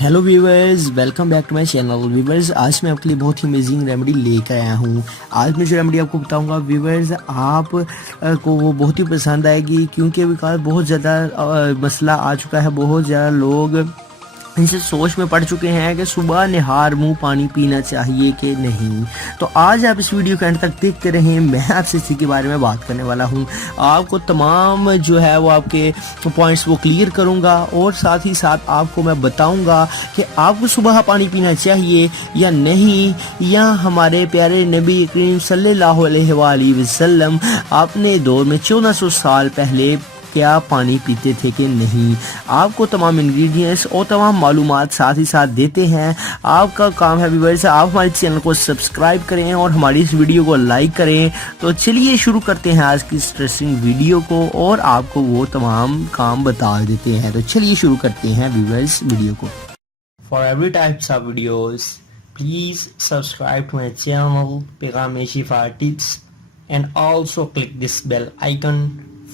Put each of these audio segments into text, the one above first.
Hello viewers, welcome back to my channel. Viewers, आज मैं आपके लिए बहुत ही अमेजिंग रेमेडी लेकर आया हूँ। आज मैं जो रेमेडी आपको बताऊँगा व्यूवर्स, आप को वो बहुत ही पसंद आएगी, क्योंकि बिकॉज बहुत ज़्यादा मसला आ चुका है। बहुत ज़्यादा लोग इनसे सोच में पड़ चुके हैं कि सुबह निहार मुंह पानी पीना चाहिए कि नहीं। तो आज आप इस वीडियो के अंत तक देखते रहें। मैं आपसे इसी के बारे में बात करने वाला हूं। आपको तमाम जो है वो आपके पॉइंट्स वो क्लियर करूंगा, और साथ ही साथ आपको मैं बताऊंगा कि आपको सुबह पानी पीना चाहिए या नहीं, या हमारे प्यारे नबी करीम सल्लल्लाहु अलैहि वसल्लम अपने दौर में 1400 साल पहले क्या पानी पीते थे कि नहीं। आपको तमाम इंग्रेडिएंट्स और तमाम मालूमात साथ ही साथ देते हैं। आपका काम है व्यूअर्स, आप हमारे चैनल को सब्सक्राइब करें और हमारी इस वीडियो को लाइक करें। तो चलिए शुरू करते हैं आज की इंटरेस्टिंग वीडियो को, और आपको वो तमाम काम बता देते हैं। तो चलिए शुरू करते हैं व्यूअर्स वीडियो को। For every types of videos please subscribe to my channel Paigam Shifa tips and also click this bell icon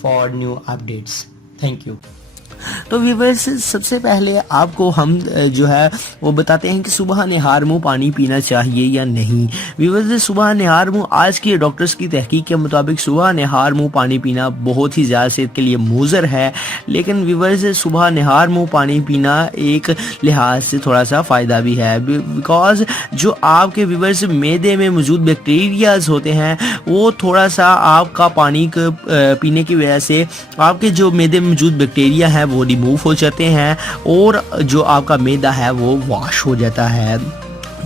for new updates. Thank you. तो व्यूअर्स, सबसे पहले आपको हम जो है वो बताते हैं कि सुबह निहार मुंह पानी पीना चाहिए या नहीं। व्यूअर्स, सुबह निहार मुंह आज के डॉक्टर्स की तहकीक के मुताबिक सुबह निहार मुंह पानी पीना बहुत ही ज़्यादा सेहत के लिए मुज़र है। लेकिन व्यूअर्स, सुबह निहार मुंह पानी पीना एक लिहाज से थोड़ा सा फ़ायदा भी है, बिकॉज जो आपके व्यूअर्स मैदे में मौजूद बैक्टीरियाज होते हैं वो थोड़ा सा आपका पानी पीने की वजह से आपके जो मैदे में मौजूद बैक्टीरिया है वो रिमूव हो जाते हैं, और जो आपका मैदा है वो वॉश हो जाता है।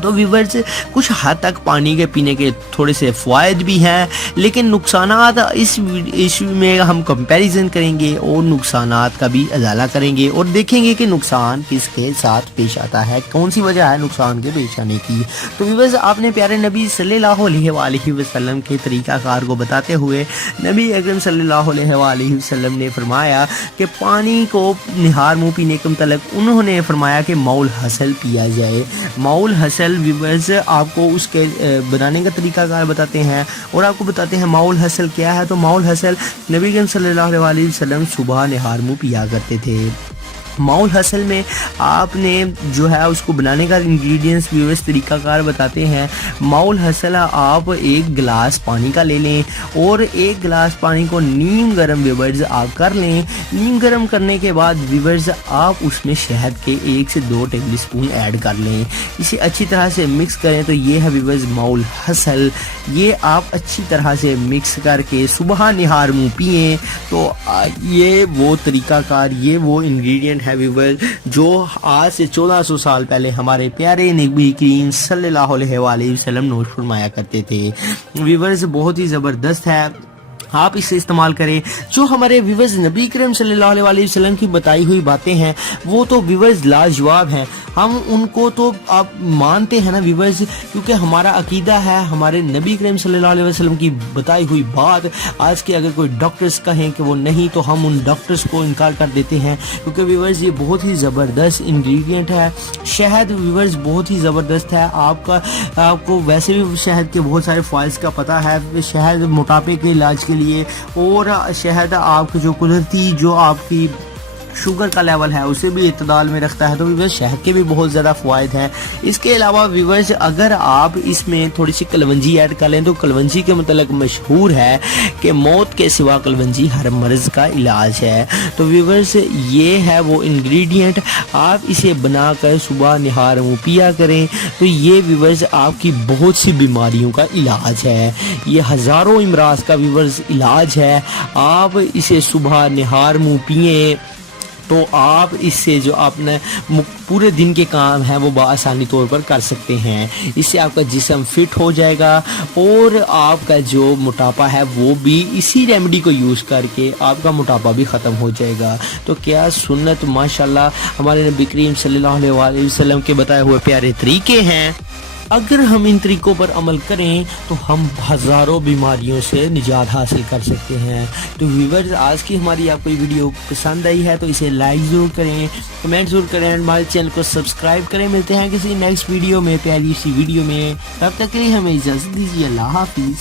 तो व्यूअर्स, कुछ हद तक पानी के पीने के थोड़े से फ़ायदे भी हैं, लेकिन नुकसानात इस इशू में हम कंपैरिजन करेंगे और नुकसानात का भी अजाला करेंगे, और देखेंगे कि नुकसान किसके साथ पेश आता है, कौन सी वजह है नुकसान के पेश आने की। तो व्यूअर्स, आपने प्यारे नबी सल्लल्लाहु अलैहि वसल्लम के तरीक़ाकार को बताते हुए नबी अकरम सल्लल्लाहु अलैहि वसल्लम ने फरमाया कि पानी को निहार मुँह पीने के मतलब उन्होंने फरमाया कि मौल हसल पिया जाए। मौल हसल व्यूअर्स, आपको उसके बनाने का तरीकाकार बताते हैं, और आपको बताते हैं माउल हसल क्या है। तो माउल हसल नबी करीम सल्लल्लाहु अलैहि वसल्लम सुबह निहार मुंह पिया करते थे। माउल हसल में आपने जो है उसको बनाने का इंग्रेडिएंट्स व्यूअर्स तरीकाकार बताते हैं। माउल हसल आप एक गिलास पानी का ले लें, और एक गिलास पानी को नीम गर्म व्यूअर्स आप कर लें। नीम गर्म करने के बाद व्यूअर्स आप उसमें शहद के 1 से 2 टेबल स्पून ऐड कर लें। इसे अच्छी तरह से मिक्स करें। तो ये है व्यूअर्स माउल हसल। ये आप अच्छी तरह से मिक्स करके सुबह निहार मुँह पिएँ। तो ये वो तरीकाकार, ये वो इंग्रेडिएंट है व्यूअर्स जो आज से 1400 साल पहले हमारे प्यारे नबी करीम सल्लल्लाहु अलैहि वसल्लम नोश फरमाया करते थे। व्यूअर्स, बहुत ही ज़बरदस्त है, आप इसे इस्तेमाल करें। जो हमारे व्यूअर्स नबी करीम सल्लल्लाहु अलैहि वसल्लम की बताई हुई बातें हैं वो तो व्यूअर्स लाजवाब हैं। हम उनको तो आप मानते हैं ना व्यूअर्स, क्योंकि हमारा अकीदा है हमारे नबी करीम सल्लल्लाहु अलैहि वसल्लम की बताई हुई बात। आज के अगर कोई डॉक्टर्स कहें कि वो नहीं, तो हम उन डॉक्टर्स को इनकार कर देते हैं, क्योंकि व्यूअर्स ये बहुत ही ज़बरदस्त इंग्रेडिएंट है। शहद व्यूअर्स बहुत ही ज़बरदस्त है। आपको वैसे भी शहद के बहुत सारे फ़ायदे का पता है। शहद मोटापे के इलाज के लिए, और शहद आपके जो कुदरती जो आपकी शुगर का लेवल है उसे भी इत्तदाल में रखता है। तो व्यूअर्स, शहद के भी बहुत ज़्यादा फ़वाइद हैं। इसके अलावा व्यूअर्स, अगर आप इसमें थोड़ी सी कलवंजी ऐड कर लें, तो कलवंजी के मतलब मशहूर है कि मौत के सिवा कलवंजी हर मर्ज़ का इलाज है। तो व्यूअर्स, ये है वो इंग्रेडिएंट, आप इसे बनाकर सुबह निहार मुँह पिया करें। तो ये व्यूअर्स आपकी बहुत सी बीमारियों का इलाज है। ये हज़ारों इमराज का व्यूअर्स इलाज है। आप इसे सुबह निहार मुँह पिए, तो आप इससे जो आपने पूरे दिन के काम हैं वो बआसानी तौर पर कर सकते हैं। इससे आपका जिस्म फिट हो जाएगा, और आपका जो मोटापा है वो भी इसी रेमेडी को यूज़ करके आपका मोटापा भी ख़त्म हो जाएगा। तो क्या सुन्नत माशाल्लाह हमारे नबी करीम सल्लल्लाहु अलैहि वसल्लम के बताए हुए प्यारे तरीके हैं। अगर हम इन तरीक़ों पर अमल करें तो हम हज़ारों बीमारियों से निजात हासिल कर सकते हैं। तो व्यूअर्स, आज की हमारी आपको ये वीडियो पसंद आई है तो इसे लाइक ज़रूर करें, कमेंट ज़रूर करें, हमारे चैनल को सब्सक्राइब करें। मिलते हैं किसी नेक्स्ट वीडियो में, प्यारी सी वीडियो में। तब तक के लिए हमें इजाज़त दीजिए। अल्लाह हाफिज़।